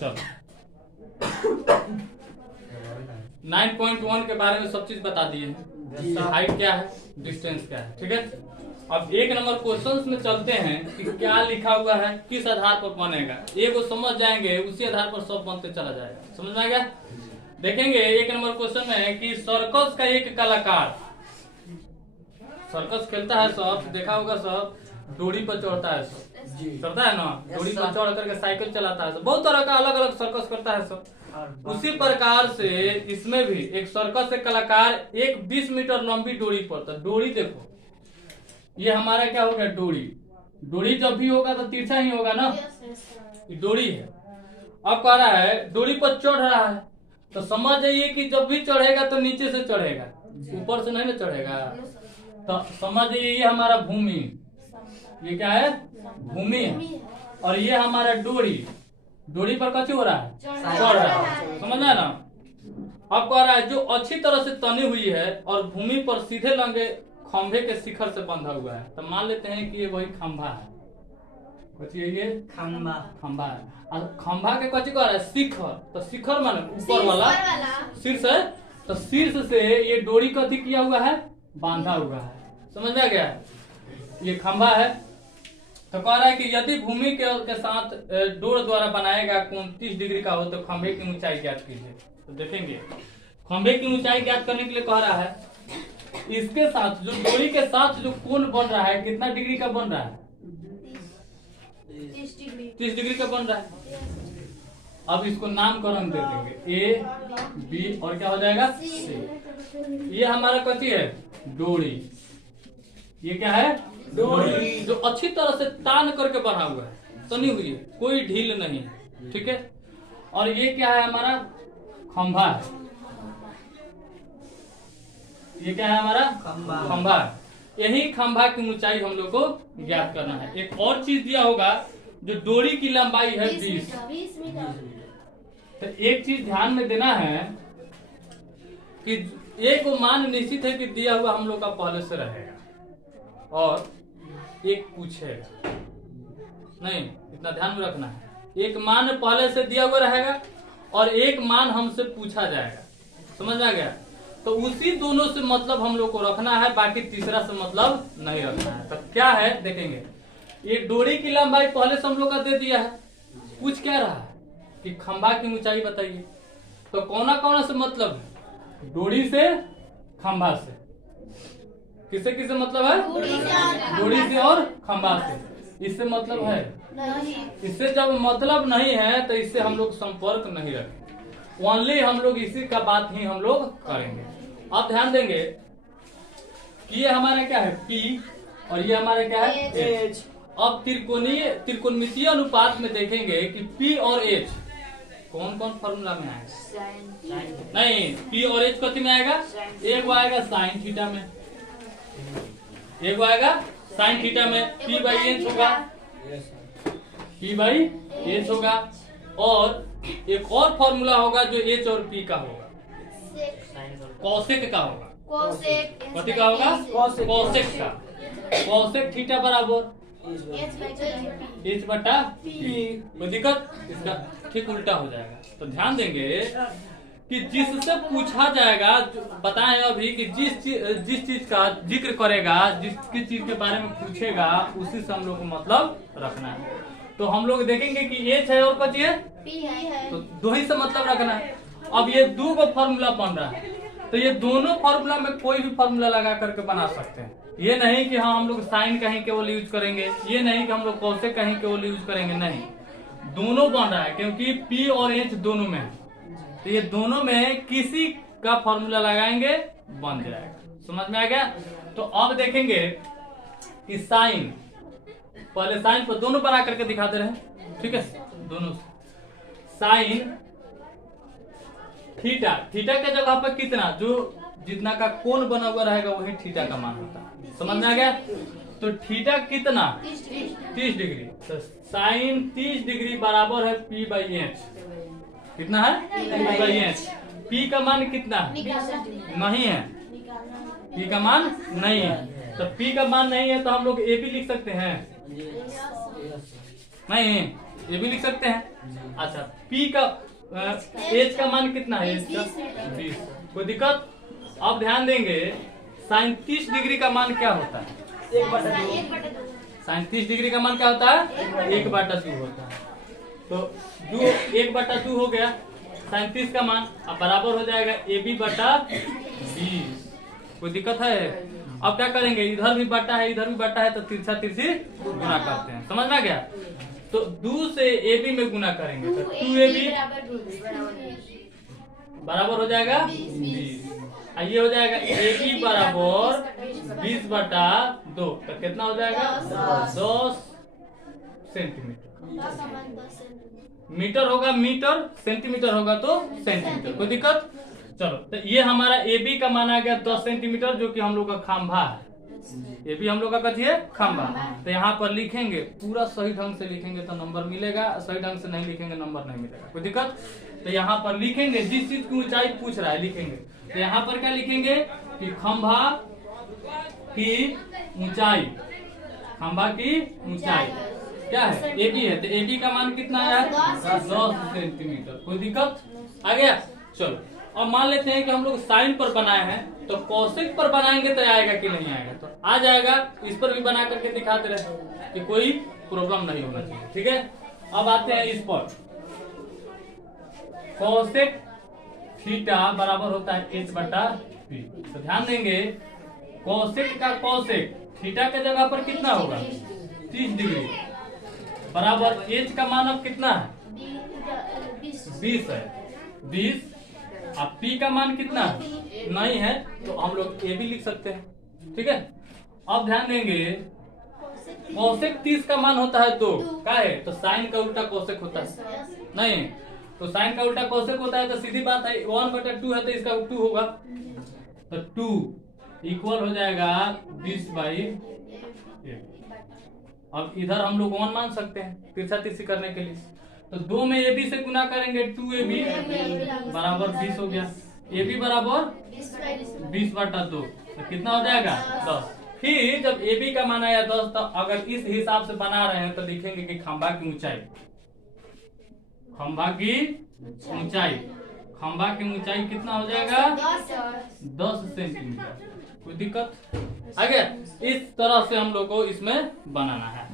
चलो 9.1 के बारे में सब चीज बता दिए हैं, हाइट क्या है, डिस्टेंस क्या है, ठीक है। अब 1 नंबर क्वेश्चंस में चलते हैं कि क्या लिखा हुआ है, किस आधार पर बनेगा, एक वो समझ जाएंगे, उसी आधार पर सब बनते चला जाएगा। समझ में आ गया? देखेंगे 1 नंबर क्वेश्चन में कि सर्कस का एक कलाकार, सर्कस खेलता है सब, देखा होगा सब, डोरी पर चढ़ता है सब, करता है ना, डोरी पर चढ़ करके साइकिल चलाता है सब, बहुत तरह का अलग अलग सर्कस करता है सब। उसी प्रकार से इसमें भी एक सर्कस से कलाकार एक 20 मीटर लंबी डोरी पर, तो डोरी देखो, ये हमारा क्या हो गया, डोरी। डोरी जब भी होगा तो तिरछा ही होगा ना, ये डोरी है। अब कह रहा है डोरी पर चढ़ रहा है, तो समझ जाइए कि जब भी चढ़ेगा तो नीचे से चढ़ेगा, ऊपर से नहीं ना चढ़ेगा। तो समझ जाइए ये हमारा भूमि, ये क्या है, भूमि है, और ये हमारा डोरी, डोरी पर कच्ची हो रहा है, चढ़ रहा है, समझ आया ना। अब कह रहा है जो अच्छी तरह से तनी हुई है और भूमि पर सीधे लंगे खंभे के शिखर से बंधा हुआ है, तो मान लेते हैं कि ये वही खंभा है, कच्ची है ये खंभा है, और खंभा के कच्ची कह रहा है शिखर, तो शिखर माने ऊपर वाला शीर्ष है, तो शीर्ष से ये डोरी कथी किया हुआ है, बांधा हुआ है। समझ में आ गया? ये खंभा है, तो कह रहा है कि यदि भूमि के साथ डोर द्वारा बनाएगा कोण 30 डिग्री का हो तो खंभे की ऊंचाई ज्ञात कीजिए। तो देखेंगे खंभे की ऊंचाई ज्ञात करने के लिए कह रहा है इसके साथ जो डोरी के साथ जो कोण बन रहा है कितना डिग्री का बन रहा है, 30 डिग्री का बन रहा है। अब इसको नामकरण दे देंगे ए बी और क्या हो जाएगा सी। ये हमारा कथी है, डोरी, ये क्या है, डोरी, जो अच्छी तरह से तान करके बना हुआ है, तनी हुई है, कोई ढील नहीं, ठीक है। और ये क्या है, हमारा खंभा है, ये क्या है, हमारा खंभा है। यही खंभा की ऊंचाई हम लोग को ज्ञात करना है। एक और चीज दिया होगा, जो डोरी की लंबाई है 20 मीटर। तो एक चीज ध्यान में देना है कि एक मान निश्चित है कि दिया हुआ हम लोग का पहले से रहेगा, और एक पूछेगा नहीं, इतना ध्यान में रखना है। एक मान पहले से दिया हुआ रहेगा और एक मान हमसे पूछा जाएगा, समझ में आ गया। तो उसी दोनों से मतलब हम लोग को रखना है, बाकी तीसरा से मतलब नहीं रखना है। तो क्या है देखेंगे, ये डोरी की लंबाई पहले से हम लोग का दे दिया है, पूछ क्या रहा है कि खंभा की ऊंचाई बताइए। तो कौना कौना से मतलब है, डोरी से खंभा से, किससे किससे मतलब है, डोरी से और खंभा से। इससे मतलब है नहीं। इससे जब मतलब नहीं है तो इससे हम लोग संपर्क नहीं रखेंगे, ओनली हम लोग इसी का बात ही हम लोग करेंगे। अब ध्यान देंगे कि ये हमारा क्या है P और ये हमारा क्या है H। अब त्रिकोणमितीय अनुपात में देखेंगे कि P और H कौन कौन फॉर्मूला में आएगा, नहीं P और H कथी में आएगा, एक वो आएगा साइन थीटा में, एक वो आएगा साइन थीटा में, P बाई H होगा, P बाई H होगा। और एक और फॉर्मूला होगा जो H और P का होगा, कौसेक का होगा, कथी का होगा, कौसेक का। कौसेक थीटा बराबर H बटा P, कोई दिक्कत, इसका ठीक उल्टा हो जाएगा। तो ध्यान देंगे कि जिससे पूछा जाएगा, बताएं अभी कि जिस चीज का जिक्र करेगा, जिस चीज के बारे में पूछेगा, उसी से हम लोग को मतलब रखना है। तो हम लोग देखेंगे कि H है और कथी है P है, तो दो ही से मतलब रखना है। अब ये दो को फॉर्मूला बन रहा है, तो ये दोनों फॉर्मूला में कोई भी फॉर्मूला लगा करके बना सकते हैं। ये नहीं कि हाँ हम लोग साइन कहीं केवल यूज करेंगे, ये नहीं कि हम लोग कौसेक कहीं केवल यूज करेंगे, नहीं, दोनों बन रहा है क्योंकि P और H दोनों में है। तो ये दोनों में किसी का फॉर्मूला लगाएंगे बन जाएगा, समझ में आ गया। तो अब देखेंगे कि साइन, पहले साइन पर दोनों बना करके दिखाते रहे, ठीक है, दोनों साइन थीटा, थीटा के जगह पर कितना, जो जितना का कोण बना हुआ रहेगा वही थीटा का मान होता है, समझ में आ गया। तो थीटा कितना 30 डिग्री, तो साइन 30 डिग्री बराबर है P बाई H, कितना है P बाई H। P का मान कितना नहीं है, P का मान नहीं है, तो P का मान नहीं है तो हम लोग AB लिख सकते हैं, नहीं ये भी लिख सकते हैं। अच्छा पी का एच का मान कितना है? एच का 20। कोई दिक्कत? अब ध्यान देंगे साइन 30 डिग्री का मान क्या होता है? 1/2। साइन 30 डिग्री का मान क्या होता है? 1/2 होता है। तो जो 1/2 हो गया साइन 30 का मान, अब बराबर हो जाएगा AB/20। कोई दिक्कत है? अब क्या करेंगे, इधर भी बटा है इधर भी बटा है तो तिरछा तिरछी गुना करते हैं, समझ में गया? तो 2 से AB में गुना करेंगे तो 2AB बराबर हो जाएगा 20। ये हो जाएगा AB बराबर 20/2 तो कितना हो जाएगा? 10 सेंटीमीटर। मीटर होगा मीटर, सेंटीमीटर होगा तो सेंटीमीटर। कोई दिक्कत? चलो तो ये हमारा AB का मान आ गया 10 सेंटीमीटर, जो कि हम लोग का खंभा है। AB हम लोग का कथी है? खंभा। तो यहाँ पर लिखेंगे, पूरा सही ढंग से लिखेंगे तो नंबर मिलेगा, सही ढंग से नहीं लिखेंगे नंबर नहीं मिलेगा। कोई दिक्कत? तो यहाँ पर लिखेंगे जिस चीज की ऊंचाई पूछ रहा है लिखेंगे। तो यहाँ पर क्या लिखेंगे कि खंभा की ऊंचाई, खंभा की ऊंचाई क्या है? AB है, तो AB का मान कितना है? 10 सेंटीमीटर। कोई दिक्कत? आ गया? चलो अब मान लेते हैं कि हम लोग साइन पर बनाए हैं, तो कोसेक पर बनाएंगे तो आएगा कि नहीं आएगा? तो आ जाएगा। इस पर भी बना करके दिखाते रहे कि कोई प्रॉब्लम नहीं होना चाहिए। ठीक है, अब आते हैं इस पर। कोसेक थीटा बराबर होता है H/P। तो ध्यान देंगे कोसेक का कोसेक थीटा के जगह पर कितना होगा? 30 डिग्री बराबर H का मान अब कितना है? 20 है। 20 अब P का मान कितना है? नहीं है, तो हम लोग AB लिख सकते हैं। ठीक है, अब ध्यान देंगे कोसेक 30 का मान होता है 2 का है, तो साइन का उल्टा कोसेक होता है नहीं, तो साइन का उल्टा कोसेक होता है। तो सीधी बात है 1/2 है तो इसका 2 होगा, तो 2 इक्वल हो जाएगा 20/1। अब इधर हम लोग 1 मान सकते हैं तिरछा तिरछी करने के लिए, तो 2 में AB से गुना करेंगे 2AB बराबर 20 हो गया। AB बराबर 20/2 तो कितना हो जाएगा? 10। फिर जब AB का मान आया 10, तो अगर इस हिसाब से बना रहे हैं तो लिखेंगे कि खंभा की ऊंचाई, खंभा की ऊंचाई, खंभा की ऊंचाई कितना हो जाएगा? 10 सेंटीमीटर। कोई दिक्कत? आगे इस तरह से हम लोग को इसमें बनाना है।